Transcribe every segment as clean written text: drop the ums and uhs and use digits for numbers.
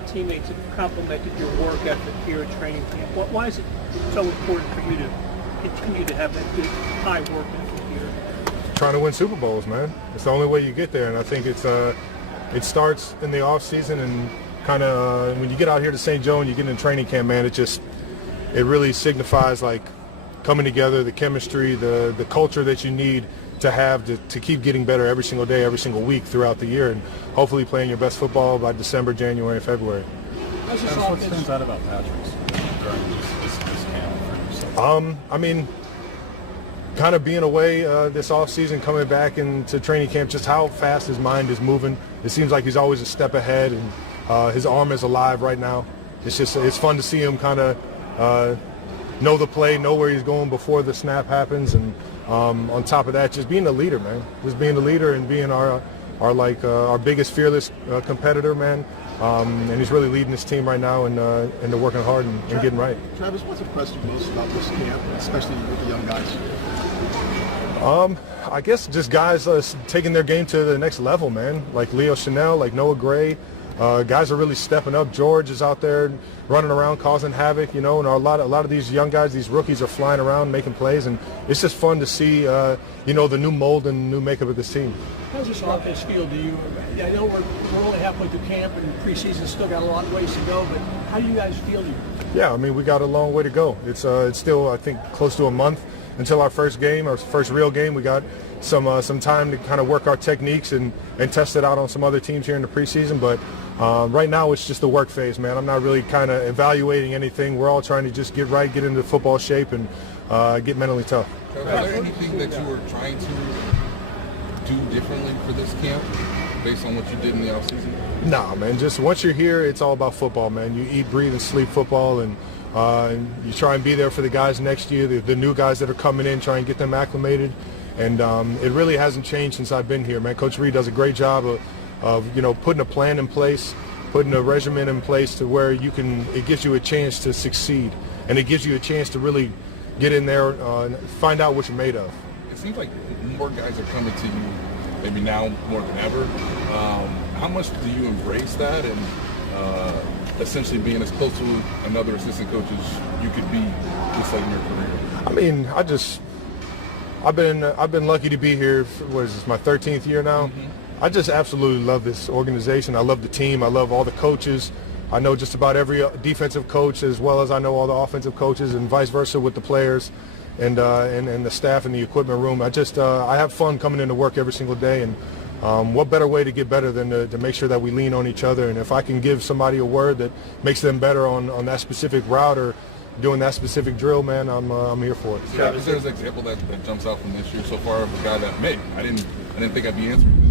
of teammates have complimented your work ethic here at training camp. Why is it so important for you to continue to have that good high work ethic here? Trying to win Super Bowls, man. It's the only way you get there, and I think it starts in the off season and kind of when you get out here to St. Joe and you get in training camp, man. It really signifies like coming together, the chemistry, the culture that you need to have to keep getting better every single day, every single week throughout the year, and hopefully playing your best football by December, January, and February. What stands out about Patrick's during this camp? I mean, kind of being away this offseason, coming back into training camp, just how fast his mind is moving. It seems like he's always a step ahead, and his arm is alive right now. It's fun to see him kind of know the play, know where he's going before the snap happens, and on top of that, just being the leader, man. Just being the leader and being our biggest fearless competitor, man. And he's really leading his team right now, and they're working hard and getting right. Travis, what's impressed you most about this camp, especially with the young guys? I guess just guys taking their game to the next level, man. Like Leo Chanel, like Noah Gray. Guys are really stepping up. George is out there running around causing havoc, and a lot of these young guys, these rookies, are flying around making plays, and it's just fun to see, the new mold and new makeup of this team. How does this offense feel to you? I know we're only halfway through camp and preseason still got a lot of ways to go, but how do you guys feel here? Yeah, I mean, we got a long way to go. It's still, I think, close to a month until our first game, our first real game. We got some time to kind of work our techniques and test it out on some other teams here in the preseason, but right now it's just the work phase, man. I'm not really kind of evaluating anything. We're all trying to just get right, get into football shape, and get mentally tough. Was there anything that you were trying to do differently for this camp based on what you did in the offseason? Nah, man. Just once you're here, it's all about football, man. You eat, breathe, and sleep football, and you try and be there for the guys next year, the new guys that are coming in, try and get them acclimated. And it really hasn't changed since I've been here, man. Coach Reed does a great job of putting a plan in place, putting a regimen in place to where it gives you a chance to succeed, and it gives you a chance to really get in there and find out what you're made of. It seems like more guys are coming to you maybe now more than ever. How much do you embrace that and essentially being as close to another assistant coach as you could be this late in your career? I mean, I've been lucky to be here. What is this, my 13th year now? Mm-hmm. I just absolutely love this organization. I love the team. I love all the coaches. I know just about every defensive coach as well as I know all the offensive coaches, and vice versa with the players and the staff in the equipment room. I have fun coming into work every single day, and what better way to get better than to make sure that we lean on each other. And if I can give somebody a word that makes them better on that specific route or doing that specific drill, man, I'm here for it. Yeah, is there an example that jumps out from this year so far of a guy that I didn't think I'd be answering this?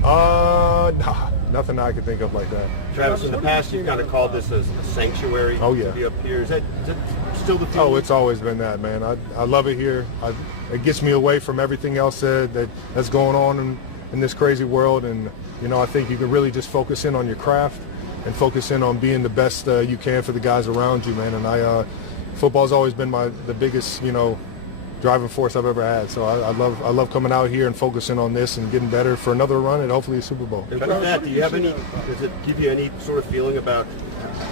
Nah, nothing I can think of like that. Travis, in the past you've kind of called this a sanctuary to be up here. Is that still the feeling? Oh, it's always been that, man. I love it here. It gets me away from everything else that's going on in this crazy world, and I think you can really just focus in on your craft and focus in on being the best you can for the guys around you, man. And football's always been the biggest, driving force I've ever had. So I love coming out here and focusing on this and getting better for another run and hopefully a Super Bowl. And with that, does it give you any sort of feeling about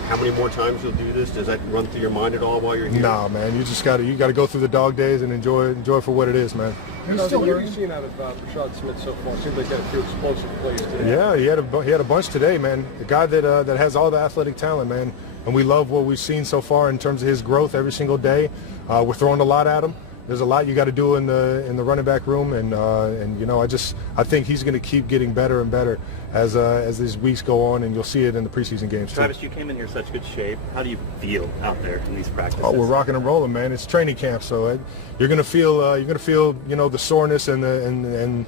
how many more times you'll do this? Does that run through your mind at all while you're here? Nah, man. You just gotta go through the dog days and enjoy it for what it is, man. What have you seen out of Rashad Smith so far? Seems like he had a few explosive plays today. Yeah, he had a bunch today, man. The guy that has all the athletic talent, man. And we love what we've seen so far in terms of his growth every single day. We're throwing a lot at him. There's a lot you got to do in the running back room, and I think he's going to keep getting better and better as these weeks go on, and you'll see it in the preseason games too. Travis, you came in here in such good shape. How do you feel out there in these practices? Oh, we're rocking and rolling, man. It's training camp, so you're going to feel the soreness and the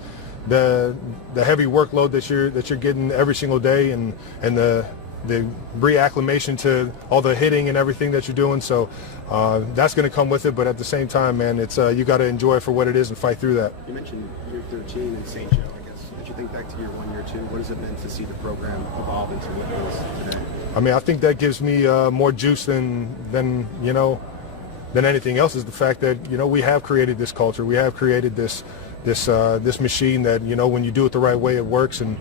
heavy workload that you're getting every single day, and the reacclimation to all the hitting and everything that you're doing. So that's going to come with it, but at the same time, man, it's you got to enjoy it for what it is and fight through that. You mentioned year 13 in St. Joe, I guess. As you think back to year 1, year 2, what has it meant to see the program evolve into what it is today? I mean, I think that gives me more juice than anything else, is the fact that we have created this culture. We have created this machine that when you do it the right way, it works, and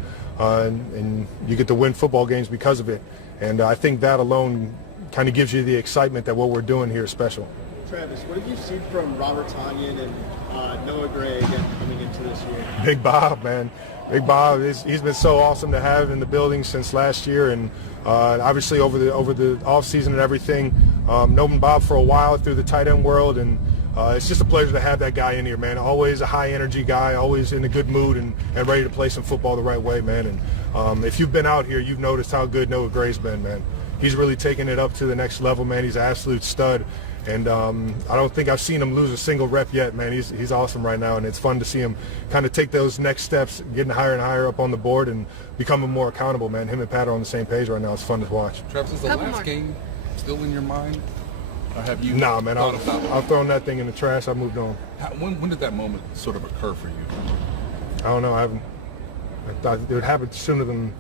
you get to win football games because of it. And I think that alone kind of gives you the excitement that what we're doing here is special. Travis, what have you seen from Robert Tonyan and Noah Gray again coming into this year? Big Bob, man. Big Bob, he's been so awesome to have in the building since last year, and obviously over the off season and everything. Known Bob for a while through the tight end world, and it's just a pleasure to have that guy in here, man. Always a high energy guy, always in a good mood and ready to play some football the right way, man. And if you've been out here, you've noticed how good Noah Gray's been, man. He's really taken it up to the next level, man. He's an absolute stud. And I don't think I've seen him lose a single rep yet, man. He's awesome right now, and it's fun to see him kind of take those next steps, getting higher and higher up on the board and becoming more accountable, man. Him and Pat are on the same page right now. It's fun to watch. Travis, is the last game still in your mind? Or have you Nah, man. I've thrown that thing in the trash. I moved on. When did that moment sort of occur for you? I don't know. I thought it would happen sooner than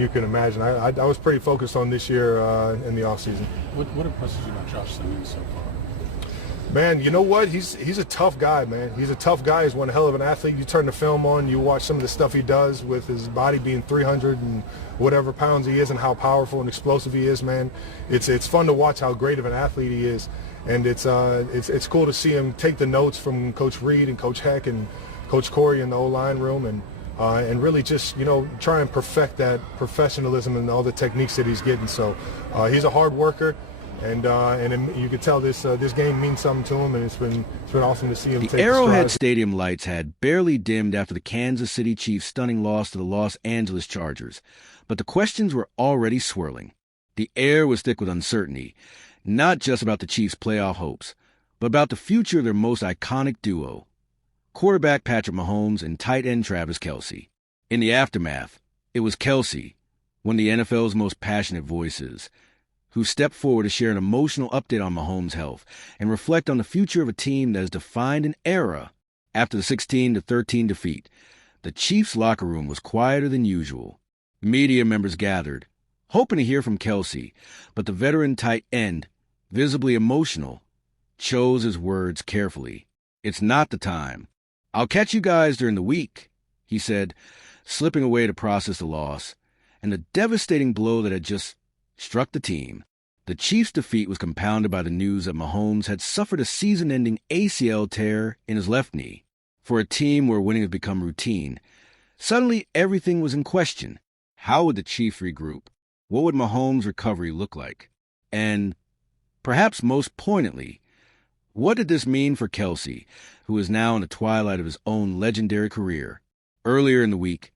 you can imagine. I was pretty focused on this year in the offseason. What impresses you about Josh Simmons so far? Man, you know what? He's a tough guy, man. He's a tough guy. He's one hell of an athlete. You turn the film on, you watch some of the stuff he does with his body being 300 and whatever pounds he is and how powerful and explosive he is, man. It's fun to watch how great of an athlete he is. And it's cool to see him take the notes from Coach Reed and Coach Heck and Coach Corey in the O-line room and really just, try and perfect that professionalism and all the techniques that he's getting. So he's a hard worker, and you can tell this game means something to him, and it's been awesome to see him take the Arrowhead strides. Stadium lights had barely dimmed after the Kansas City Chiefs' stunning loss to the Los Angeles Chargers, but the questions were already swirling. The air was thick with uncertainty, not just about the Chiefs' playoff hopes, but about the future of their most iconic duo, quarterback Patrick Mahomes and tight end Travis Kelce. In the aftermath, it was Kelce, one of the NFL's most passionate voices, who stepped forward to share an emotional update on Mahomes' health and reflect on the future of a team that has defined an era. After the 16-13 defeat, the Chiefs' locker room was quieter than usual. Media members gathered, hoping to hear from Kelce, but the veteran tight end, visibly emotional, chose his words carefully. "It's not the time. I'll catch you guys during the week," he said, slipping away to process the loss and the devastating blow that had just struck the team. The Chiefs' defeat was compounded by the news that Mahomes had suffered a season-ending ACL tear in his left knee. For a team where winning has become routine, suddenly everything was in question. How would the Chiefs regroup? What would Mahomes' recovery look like? And, perhaps most poignantly, what did this mean for Kelce, who is now in the twilight of his own legendary career? Earlier in the week,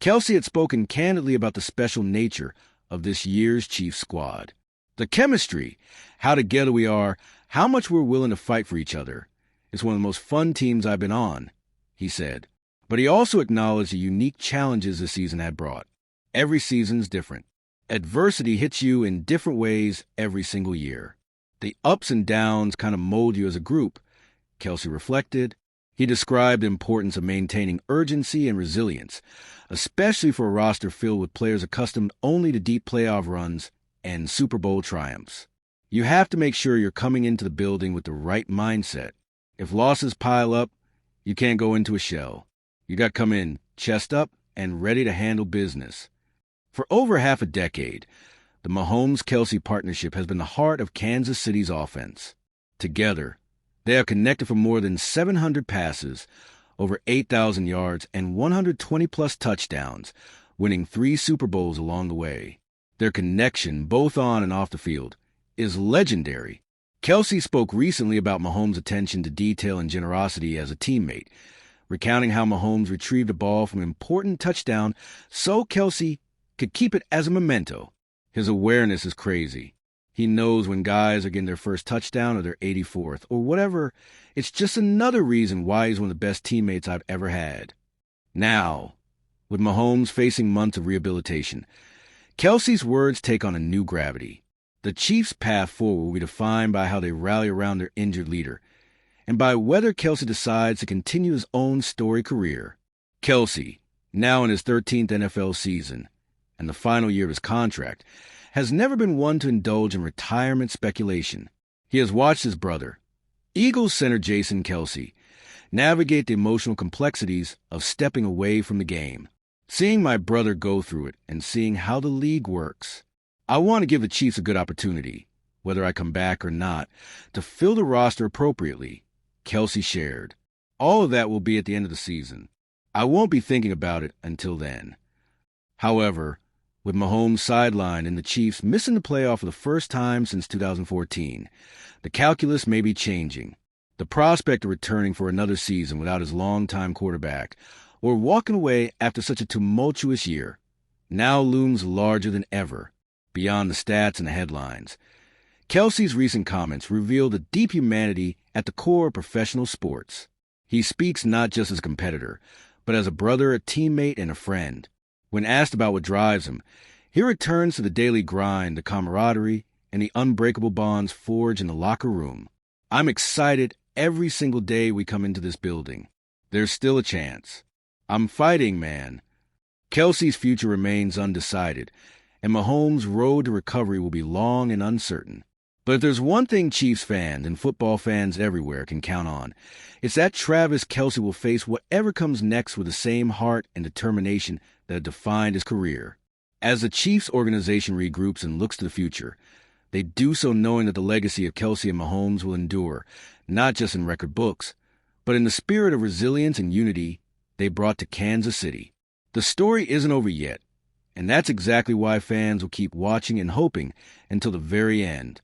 Kelce had spoken candidly about the special nature of this year's Chiefs squad. The chemistry, how together we are, how much we're willing to fight for each other. It's one of the most fun teams I've been on, he said. But he also acknowledged the unique challenges the season had brought. Every season's different. Adversity hits you in different ways every single year. The ups and downs kind of mold you as a group, Kelce reflected. He described the importance of maintaining urgency and resilience, especially for a roster filled with players accustomed only to deep playoff runs and Super Bowl triumphs. You have to make sure you're coming into the building with the right mindset. If losses pile up, you can't go into a shell. You got to come in chest up and ready to handle business. For over half a decade, the Mahomes-Kelce partnership has been the heart of Kansas City's offense. Together, they have connected for more than 700 passes, over 8,000 yards, and 120-plus touchdowns, winning 3 Super Bowls along the way. Their connection, both on and off the field, is legendary. Kelce spoke recently about Mahomes' attention to detail and generosity as a teammate, recounting how Mahomes retrieved a ball from an important touchdown so Kelce could keep it as a memento. His awareness is crazy. He knows when guys are getting their first touchdown or their 84th or whatever. It's just another reason why he's one of the best teammates I've ever had. Now, with Mahomes facing months of rehabilitation, Kelce's words take on a new gravity. The Chiefs' path forward will be defined by how they rally around their injured leader and by whether Kelce decides to continue his own storied career. Kelce, now in his 13th NFL season and the final year of his contract, has never been one to indulge in retirement speculation. He has watched his brother, Eagles center Jason Kelce, navigate the emotional complexities of stepping away from the game. Seeing my brother go through it and seeing how the league works, I want to give the Chiefs a good opportunity, whether I come back or not, to fill the roster appropriately, Kelce shared. All of that will be at the end of the season. I won't be thinking about it until then. However, with Mahomes sidelined and the Chiefs missing the playoff for the first time since 2014, the calculus may be changing. The prospect of returning for another season without his longtime quarterback, or walking away after such a tumultuous year, now looms larger than ever, beyond the stats and the headlines. Kelce's recent comments reveal the deep humanity at the core of professional sports. He speaks not just as a competitor, but as a brother, a teammate, and a friend. When asked about what drives him, he returns to the daily grind, the camaraderie, and the unbreakable bonds forged in the locker room. I'm excited every single day we come into this building. There's still a chance. I'm fighting, man. Kelce's future remains undecided, and Mahomes' road to recovery will be long and uncertain. But if there's one thing Chiefs fans and football fans everywhere can count on, it's that Travis Kelce will face whatever comes next with the same heart and determination that defined his career. As the Chiefs organization regroups and looks to the future, they do so knowing that the legacy of Kelce and Mahomes will endure, not just in record books, but in the spirit of resilience and unity they brought to Kansas City. The story isn't over yet, and that's exactly why fans will keep watching and hoping until the very end.